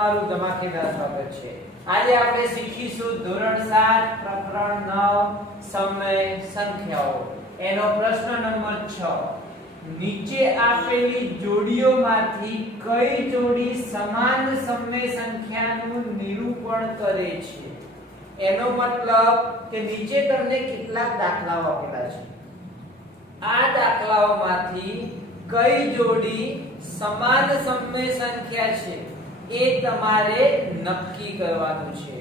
તમારું ધમાકેદાર સ્વાગત છે। આજે આપણે શીખીશું ધોરણ 7 પ્રકરણ 9 સમય સંખ્યાઓ એનો પ્રશ્ન નંબર 6 નીચે આપેલી જોડીઓમાંથી કઈ જોડી સમાન સમય સંખ્યાનું નિરૂપણ કરે છે। એનો મતલબ કે નીચે તમને કેટલાક દાખલાઓ આપેલા છે, આ દાખલાઓમાંથી કઈ જોડી સમાન સમય સંખ્યા છે એ તમારે નક્કી કરવાનું છે।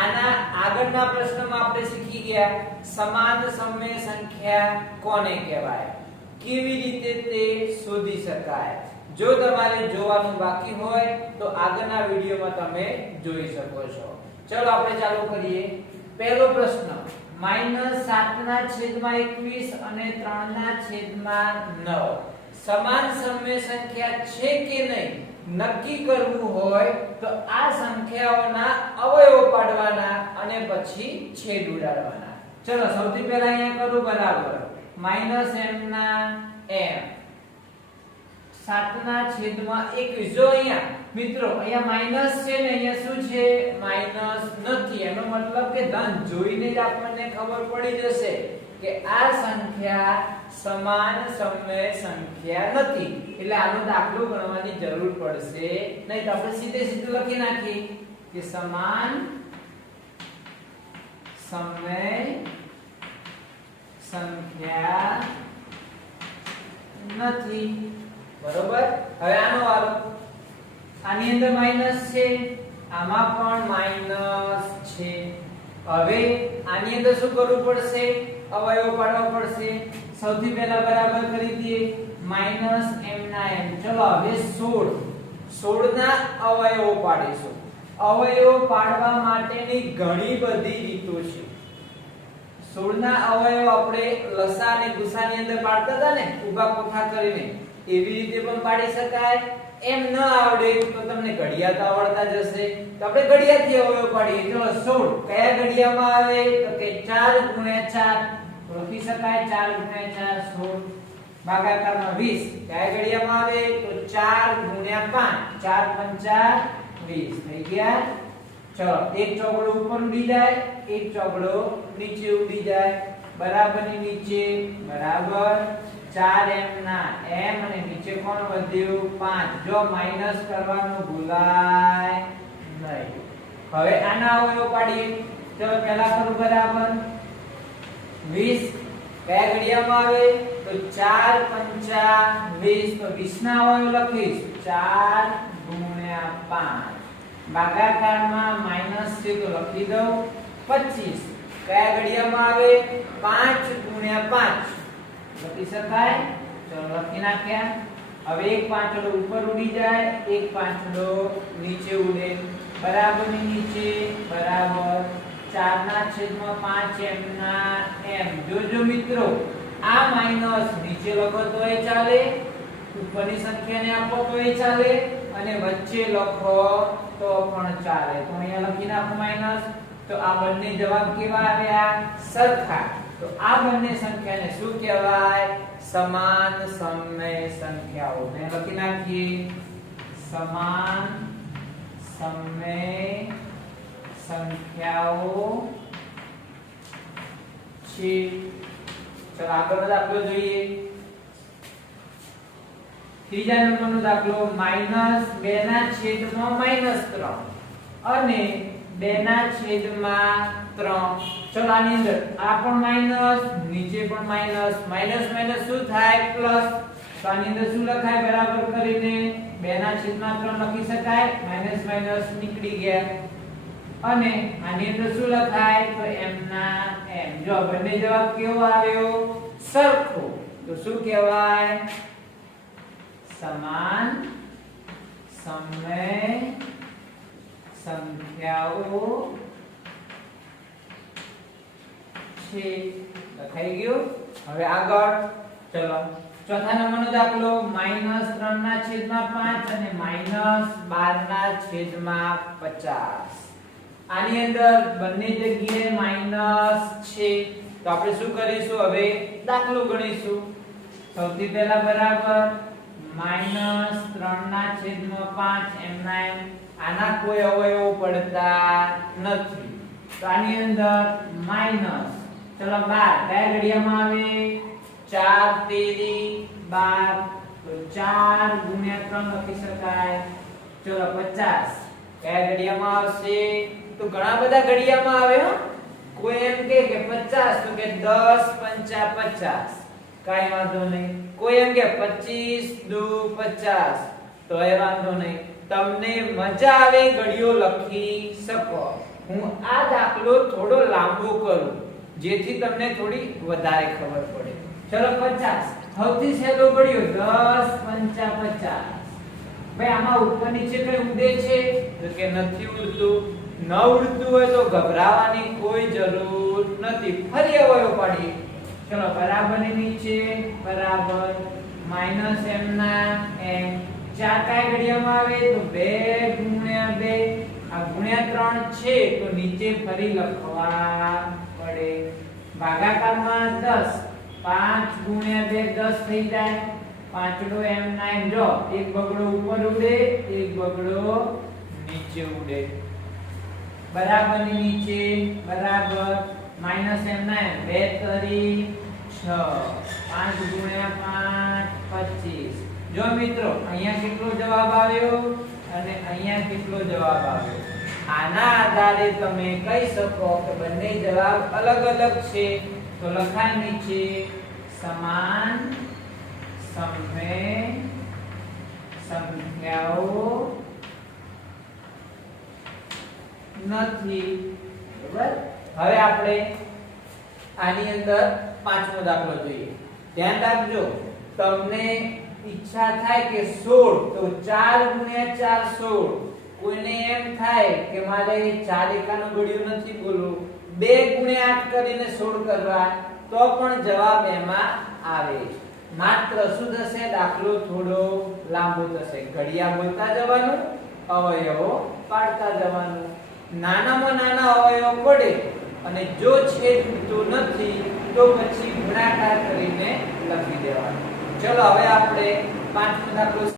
આના આગળના પ્રશ્નમાં આપણે શીખી ગયા સમાન સમય સંખ્યા કોને કહેવાય, કેવી રીતે તે શોધી શકાય। જો તમારે જોવાનું બાકી હોય તો આગળના વિડિયોમાં તમે જોઈ શકો છો। ચલો આપણે ચાલુ કરીએ। પહેલો પ્રશ્ન -7/21 અને 3/9 સમાન સમય સંખ્યા છે કે નહીં નક્કી કરવું હોય તો આ સંખ્યાઓના અવયવો પાડવાના અને પછી છેદ ઉડાડવાના। ચલો સૌથી પહેલા અહીંયા કરું બરાબર -7/21 જો અહીંયા મિત્રો અહીંયા માઈનસ છે ને અહીંયા શું છે માઈનસ નથી, એનો મતલબ કે ધન જોઈને જ આપણને ખબર પડી જશે કે આ સંખ્યા સમાન સમય સંખ્યા નથી, એટલે આનો દાખલો ગણવાની જરૂર પડશે નહીં। તો આપણે સીધે સીધું લખી નાખીએ કે સમાન સમય સંખ્યા નથી, બરોબર। હવે આનો વારો, આની અંદર માઈનસ છે, આમાં પણ માઈનસ છે। હવે આની અંદર શું કરવું પડશે, અવયવ પાડવા પડશે। સૌથી પહેલા બરાબર કરી દઈએ -m/n। ચલો હવે 16 ના અવયવો પાડીશું। અવયવો પાડવા માટેની ઘણી બધી રીતો છે। 16 ના અવયવ આપણે લસા અને ગુસાની અંદર પાડતા હતા ને ઊભા કોઠા કરીને, એવી રીતે પણ પાડી શકાય। એમ ન આવડે તો તમને ઘડિયા તો આવડતા જ હશે, તો આપણે ઘડિયાથી અવયવ પાડીએ। ચલો 16 કયા ઘડિયામાં આવે તો કે 4 * 4 લખી શકાય, 4 * 4 16 ભાગાકારમાં 20 કયા ઘડિયામાં આવે તો 4 * 5 4 × 5 20 થઈ ગયા। ચલો એક ચોકડો ઉપર ઉડી જાય, એક ચોકડો નીચે ઉડી જાય, બરાબરની નીચે બરાબર 4m ના m અને નીચે કોણ વધ્યું 5। જો માઈનસ કરવાનું ભૂલાય નહીં। હવે આના અવયવ પાડીએ। ચલો પહેલા કરું બરાબર 20 કયા ઘડિયામાં આવે તો 4 × 5 20, તો 20 ના અવયવ લખીશ 4 × 5 ભાગાકારમાં માઈનસ છે તો લખી દઉં 25 કયા ઘડિયામાં આવે 5 × 5 લખી શકાય। ચલો લખી નાખ્યા। હવે એક પાંચડો ઉપર ઉડી જાય, એક પાંચડો નીચે ઉડે, બરાબરની નીચે બરાબર 4/5 m ના m। જોજો મિત્રો આ માઈનસ નીચે લખો તોય ચાલે, ઉપરની સંખ્યાને આપો તોય ચાલે, અને વચ્ચે લખો તો પણ ચાલે। તો અહીંયા લખી નાખો માઈનસ, તો આ બંને જવાબ કેવા આવ્યા સરખા। તો આ બંને સંખ્યાને શું કહેવાય સમાન સમય સંખ્યાઓ। ને લખી નાખીએ સમાન સમય સંખ્યાઓ છે। ચલો આગળનો દાખલો જોઈએ। ત્રીજા નંબરનો દાખલો -2/3 અને 2/3। ચલો આની અંદર આ પણ માઈનસ, નીચે પણ માઈનસ, માઈનસ માઈનસ શું થાય પ્લસ। તો આની અંદર શું લખાય બરાબર કરીને 2/3 લખી શકાય, માઈનસ માઈનસ નીકળી ગયા। અને આની અંદર શું લખાય તો m ના m। જો બંને જવાબ કેવો આવ્યો સરખો, તો શું કહેવાય સમાન સમય સંખ્યાઓ છે। લખાઈ ગયું। હવે આગળ ચલો ચોથા નંબરનો દાખલો -3/5 અને -12/50। આની અંદર બંને જગ્યાએ માઈનસ છે, તો આપણે શું કરીશું હવે દાખલો ગણીશું। સૌથી પહેલા બરાબર -3/5 m ના m આના કોઈ અવયવો પડતા નથી તો આની અંદર માઈનસ ચલો 12 કયા ઘડિયામાં આવે 4 તેરી 12 તો 4 ગુણ્યા 3 લખી શકાય ચલો 50 કયા ઘડિયામાં આવશે તો ઘણા બધા ઘડિયામાં આવે હો કોઈ એમ કે 50 તો કે 10 પંચા 50 કાઈ વાંધો નહીં કોઈ એમ કે 25 દુ 50 તો એ વાંધો નહીં તમને મજા આવે ઘડિયો લખી શકો હું આ દાખલો થોડો લાંબો કરું જેથી તમને થોડી વધારે ખબર પડે ચલો 50 સૌથી સહેલો ઘડિયો 10 પંચા 50 ભાઈ આમાં ઉપર નીચે કઈ ઉડે છે તો કે નથી ઉડતું ન ઉડતું હોય તો ગભરાવાની કોઈ જરૂર નથી ફરી અવયવ પાડીએ ચલો બરાબર ની નીચે બરાબર માઈનસ m ના m 4 કયા ઘડિયામાં આવે તો 2 ગુણ્યા 2 આ ગુણ્યા 3 છે તો નીચે ફરી લખવા પડે ભાગાકારમાં 10 5 ગુણ્યા 2 10 થઈ જાય 5 નો m ના m જો એક બગડો ઉપર ઉડે એક બગડો નીચે ઉડે બરાબર ની નીચે બરાબર માઈનસ m ના m 2 તરી 6 5 ગુણ્યા 5 25 જો મિત્રો અહીંયા કેટલો જવાબ આવ્યો અને અહીંયા કેટલો જવાબ આવ્યો આના આધારે તમે કહી શકો કે બંને જવાબ અલગ અલગ છે તો લખાય નીચે સમાન સમય સંખ્યાઓ નથી બરાબર હવે આપણે આની અંદર પાંચમો દાખલો જોઈએ ધ્યાન રાખજો તમને ઈચ્છા થાય કે 16 તો 4 ગુણ્યા 4 16 કોઈને એમ થાય કે મારે 4 એકાનો ઘડિયો નથી બોલવું 2 ગુણ્યા 8 કરીને 16 કરવા તો પણ જવાબ એમાં આવે માત્ર શું થશે દાખલો થોડો લાંબો થશે ઘડિયા બોલતા જવાનું અવયવો પાડતા જવાનું નાનામાં નાના અવયવ પડે અને જો છેદ ઉડતો નથી તો પછી ગુણાકાર કરીને લખી દેવાનું ચલો હવે આપણે પાંચમો દાખલો